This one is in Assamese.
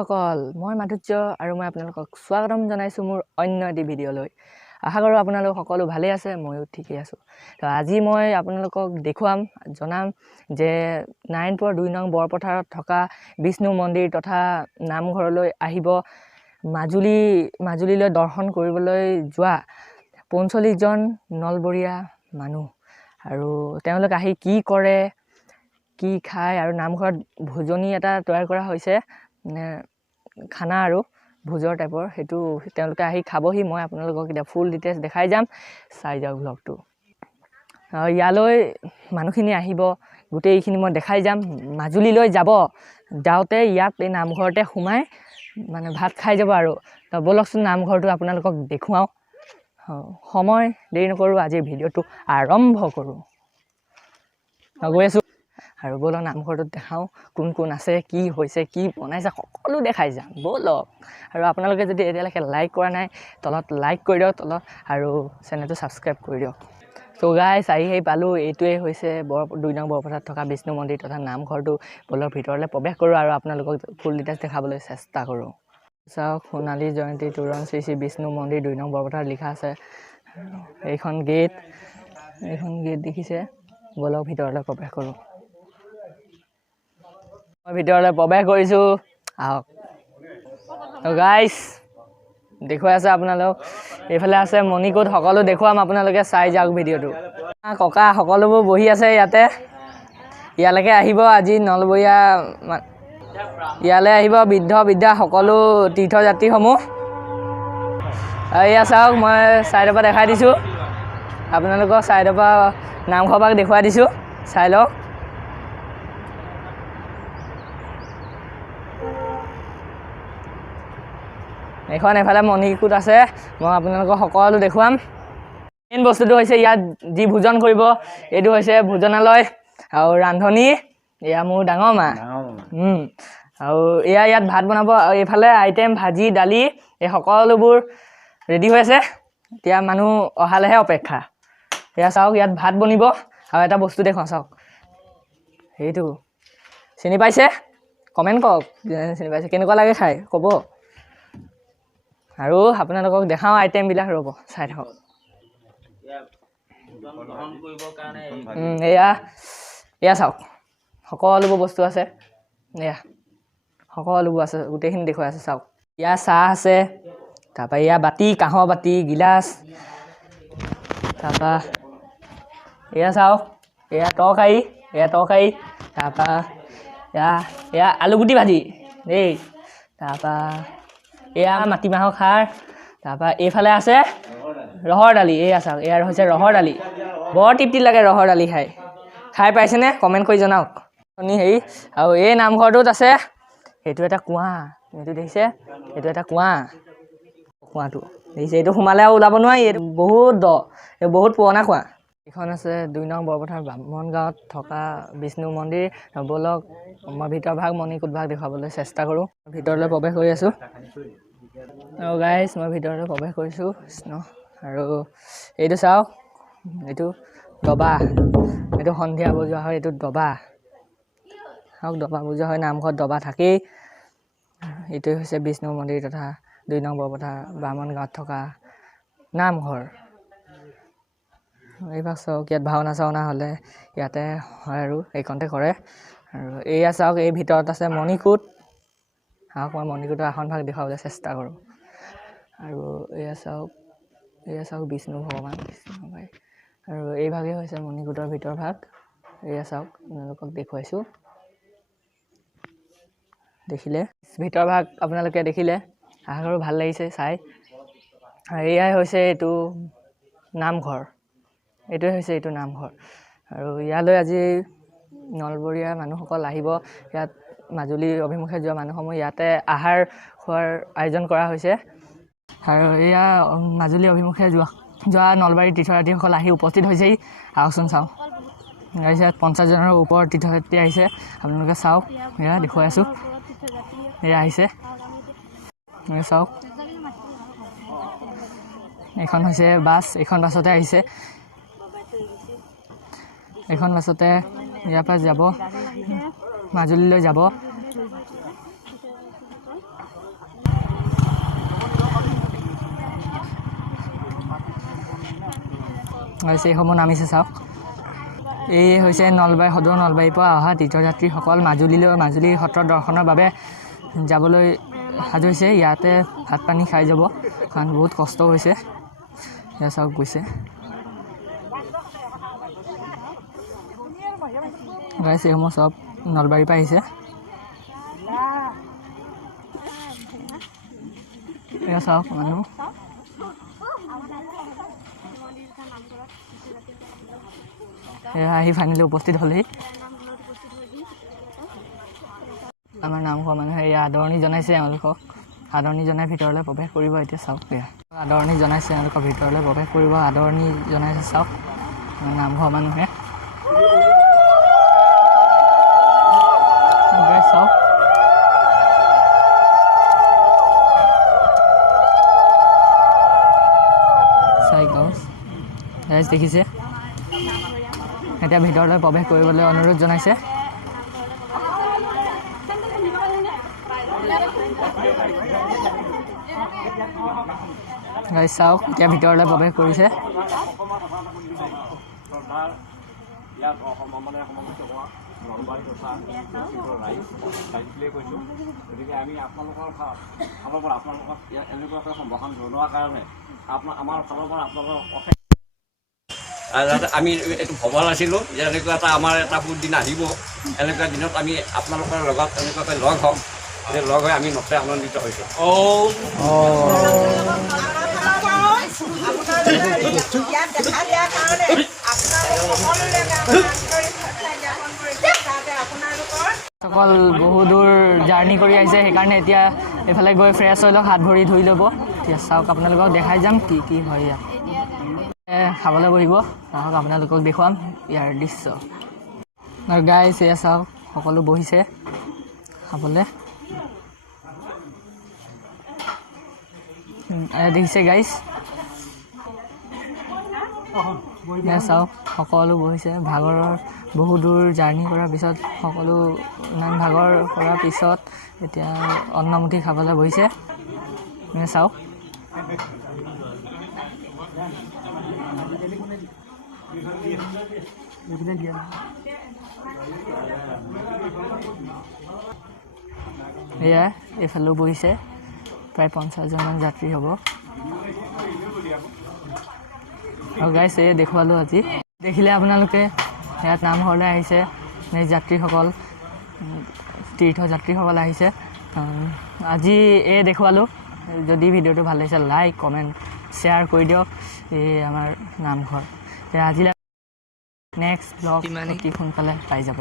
সকল মই মাধুৰ্য আৰু মই আপোনালোকক স্বাগতম জনাইছো মোৰ অন্য এটি ভিডিঅ'লৈ। আশা কৰোঁ আপোনালোক সকলো ভালে আছে, ময়ো ঠিকই আছোঁ। তো আজি মই আপোনালোকক জনাম যে নাৰায়ণপুৰ 2 নং বৰপথাৰত থকা বিষ্ণু মন্দিৰ তথা নামঘৰলৈ আহিব মাজুলীলৈ দৰ্শন কৰিবলৈ যোৱা 45জন নলবৰীয়া মানুহ। আৰু তেওঁলোক আহি কি কৰে, কি খায়, আৰু নামঘৰত ভোজনী এটা তৈয়াৰ কৰা হৈছে, খানা আৰু ভোজৰ টাইপৰ। সেইটো তেওঁলোকে আহি খাবহি। মই আপোনালোকক এতিয়া ফুল ডিটেইলছ দেখাই যাম, চাই যাওক ব্লগটো। ইয়ালৈ মানুহখিনি আহিব, গোটেইখিনি মই দেখাই যাম। মাজুলীলৈ যাওঁতে ইয়াত এই নামঘৰতে সোমাই ভাত খাই যাব। আৰু ব'লকচোন নামঘৰটো আপোনালোকক দেখুৱাওঁ। সময় দেৰি নকৰোঁ, আজিৰ ভিডিঅ'টো আৰম্ভ কৰোঁ। গৈ আছোঁ আৰু ব'লক নামঘৰটোত দেখাওঁ, কোন কোন আছে, কি হৈছে, কি বনাইছে, সকলো দেখাই যাম ব'লক। আৰু আপোনালোকে যদি এতিয়ালৈকে লাইক কৰা নাই, তলত লাইক কৰি দিয়ক তলত, আৰু চেনেলটো ছাবস্ক্ৰাইব কৰি দিয়ক। ত' গাইছ, আহি পালোঁ। এইটোৱে হৈছে 2 নং বৰপথাৰত থকা বিষ্ণু মন্দিৰ তথা নামঘৰটো। ব'লক ভিতৰলৈ প্ৰৱেশ কৰোঁ আৰু আপোনালোকক ফুল ডিটেইলছ দেখাবলৈ চেষ্টা কৰোঁ। চাওক, সোণালী জয়ন্তী তোৰণ শ্ৰী শ্ৰী বিষ্ণু মন্দিৰ 2 নং বৰপথাৰত লিখা আছে। এইখন গেট দেখিছে। ব'লক ভিতৰলৈ প্ৰৱেশ কৰোঁ। মই ভিতৰলৈ প্ৰৱেশ কৰিছোঁ, আহক। গাইছ, দেখুৱাই আছে আপোনালোক। এইফালে আছে মণিকূট, সকলো দেখুৱাম, আপোনালোকে চাই যাওক ভিডিঅ'টো। ককা সকলোবোৰ বহি আছে ইয়াতে। ইয়ালৈকে আহিব আজি নলবৰীয়া, ইয়ালৈ আহিব বৃদ্ধ বৃদ্ধা সকলো তীৰ্থযাত্ৰীসমূহ। এয়া চাওক, মই ছাইডৰ পৰা দেখাই দিছোঁ আপোনালোকক, ছাইডৰ পৰা নামঘৰ ভাগ দেখুৱাই দিছোঁ, চাই লওক। এইখন এফালে মণিকূট আছে, মই আপোনালোকক সকলো দেখুৱাম। মেইন বস্তুটো হৈছে ইয়াত যি ভোজন কৰিব, এইটো হৈছে ভোজনালয় আৰু ৰান্ধনি। এয়া মোৰ ডাঙৰ মা। আৰু এয়া ইয়াত ভাত বনাব। আৰু এইফালে আইটেম ভাজি দালি এই সকলোবোৰ ৰেডি হৈ আছে। এতিয়া মানুহ অহালেহে অপেক্ষা। এয়া চাওক, ইয়াত ভাত বনিব। আৰু এটা বস্তু দেখুৱাওঁ, চাওক, সেইটো চিনি পাইছে? কমেণ্ট কৰক চিনি পাইছে, কেনেকুৱা লাগে খাই ক'ব। আৰু আপোনালোকক দেখাওঁ আইটেমবিলাক, ৰ'ব চাই থাকক। এয়া চাওক, সকলোবোৰ বস্তু আছে। এয়া সকলোবোৰ আছে, গোটেইখিনি দেখুৱাই আছে, চাওক। ইয়াৰ চাহ আছে, তাৰপৰা এয়া বাতি, কাঁহৰ বাতি, গিলাচ, তাৰপৰা এয়া চাওক, এয়া তৰকাৰী, তাৰপৰা এয়া আলুগুটি ভাজি দেই, তাৰপৰা এয়া মাটিমাহৰ খাৰ, তাৰপৰা এইফালে আছে ৰহৰ দালি। এয়া চাওক, এয়া হৈছে ৰহৰ দালি। বৰ তৃপ্তি লাগে ৰহৰ দালি খাই পাইছেনে? কমেণ্ট কৰি জনাওক। হেৰি, আৰু এই নামঘৰটোত আছে, সেইটো এটা কুঁৱা, এইটো দেখিছে, এইটো এটা কুঁৱাটো দেখিছে। এইটো সোমালে আৰু ওলাব নোৱাৰি, এইটো বহুত দ, এইটো বহুত পুৰণা কুঁৱা। এইখন আছে 2 নং বৰপথাৰ বামন গাঁৱত থকা বিষ্ণু মন্দিৰ। ব'লক মই ভিতৰ ভাগ, মণিকূট ভাগ দেখুৱাবলৈ চেষ্টা কৰোঁ। ভিতৰলৈ প্ৰৱেশ কৰি আছোঁ। আৰু গাইছ, মই ভিতৰলৈ প্ৰৱেশ কৰিছোঁ। আৰু এইটো চাওক, এইটো দবা, এইটো সন্ধিয়া বজোৱা হয়, এইটো দবা। চাওক, দবা বজোৱা হয়, নামঘৰত দবা থাকেই। এইটোৱে হৈছে বিষ্ণু মন্দিৰ তথা 2 নং বৰপথাৰ বামন গাঁৱত থকা নামঘৰ। এইভাগ চাওক, ইয়াত ভাওনা চাওনা হ'লে ইয়াতে হয় আৰু এইখনতে কৰে। আৰু এয়া চাওক, এই ভিতৰত আছে মণিকূট। আহক মই মণিকূটৰ আসন ভাগ দেখুৱাবলৈ চেষ্টা কৰোঁ। আৰু এয়া চাওক বিষ্ণু ভগৱান। আৰু এইভাগেই হৈছে মণিকূটৰ ভিতৰ ভাগ। এয়া চাওক, আপোনালোকক দেখুৱাইছোঁ, দেখিলে ভিতৰ ভাগ আপোনালোকে দেখিলে, আশা কৰোঁ ভাল লাগিছে চাই। আৰু এয়াই হৈছে এইটো নামঘৰ, এইটো নামঘৰ। আৰু ইয়ালৈ আজি নলবৰীয়া মানুহসকল আহিব। ইয়াত মাজুলী অভিমুখে যোৱা মানুহসমূহ ইয়াতে আহাৰ খোৱাৰ আয়োজন কৰা হৈছে। আৰু এয়া মাজুলী অভিমুখে যোৱা নলবাৰীৰ তীৰ্থযাত্ৰীসকল আহি উপস্থিত হৈছেহি। আহকচোন চাওঁ, আহিছে 50জনৰ ওপৰত তীৰ্থযাত্ৰী আহিছে। আপোনালোকে চাওক, এয়া দেখুৱাই আছোঁ, এয়া আহিছে, চাওক। এইখন হৈছে বাছ, এইখন বাছতে আহিছে, এইখন বাছতে ইয়াৰ পৰা যাব, মাজুলীলৈ যাব। গাইছ এইসমূহ নামিছে চাওক। এই হৈছে নলবাৰী সদৰ নলবাৰীৰ পৰা অহা তীৰ্থযাত্ৰীসকল মাজুলী সত্ৰ দৰ্শনৰ বাবে যাবলৈ সাজু হৈছে। ইয়াতে ভাত পানী খাই যাব, কাৰণ বহুত কষ্ট হৈছে। এয়া চাওক গৈছে গাইছ এইসমূহ চব নলবাৰীৰ পৰা আহিছে। এয়া চাওক মানুহ এয়া আহি ফাইনেলি উপস্থিত হ'লেই। আমাৰ নামঘৰ মানুহে এয়া আদৰণি জনাইছে এওঁলোকক। আদৰণি জনাই ভিতৰলৈ প্ৰৱেশ কৰিব। এতিয়া চাওক এয়া আদৰণি জনাইছে এওঁলোকৰ ভিতৰলৈ প্ৰৱেশ কৰিব। আদৰণি জনাইছে চাওক নামঘৰ মানুহে। চাওক গাইছ দেখিছে। এতিয়া ভিতৰলৈ প্ৰৱেশ কৰিবলৈ অনুৰোধ জনাইছে। গাইছ চাওক এতিয়া ভিতৰলৈ প্ৰৱেশ কৰিছে। গতিকে আমি আপোনালোকৰ ফালৰ পৰা আপোনালোকক এনেকুৱাকৈ সম্ভাষণ জনোৱাৰ কাৰণে আমাৰ ফালৰ পৰা আপোনালোকক আমি এইটো ভবা নাছিলোঁ যে এনেকুৱা এটা আমাৰ এটা দিন আহিব। এনেকুৱা দিনত আমি আপোনালোকৰ লগত এনেকুৱাকৈ লগ হ'ম। লগ হৈ আমি নথৈ আনন্দিত হৈছোঁ। সকল বহু দূৰ জাৰ্ণি কৰি আহিছে, সেইকাৰণে এতিয়া এইফালে গৈ ফ্ৰেছ হৈ লওক, হাত ভৰি ধুই ল'ব। এতিয়া চাওক আপোনালোকক দেখাই যাম কি কি হয় ইয়াত। খাবলৈ বহিব, চাওক আপোনালোকক দেখুৱাম ইয়াৰ দৃশ্য। আৰু গাইছ এয়া চাওক সকলো বহিছে খাবলৈ। দেখিছে গাইছ এয়া চাওক সকলো বহিছে। বহু দূৰ জাৰ্ণি কৰাৰ পিছত সকলো ইমান ভাগৰ কৰাৰ পিছত এতিয়া অন্নমুঠি খাবলৈ বহিছে। চাওক এয়া এইফালেও বহিছে, প্ৰায় 50জনমান যাত্ৰী হ'ব। আৰু গাইছ এই দেখুৱালোঁ আজি। দেখিলে আপোনালোকে ইয়াত নামঘৰলৈ আহিছে যাত্ৰীসকল, তীৰ্থযাত্ৰীসকল আহিছে। আজি এই দেখুৱালোঁ। যদি ভিডিঅ'টো ভাল লাগিছে লাইক কমেণ্ট শ্বেয়াৰ কৰি দিয়ক। এই আমাৰ নামঘৰ। আজিলৈ নেক্সট ব্লগ অতি সোনকালে পাই যাব।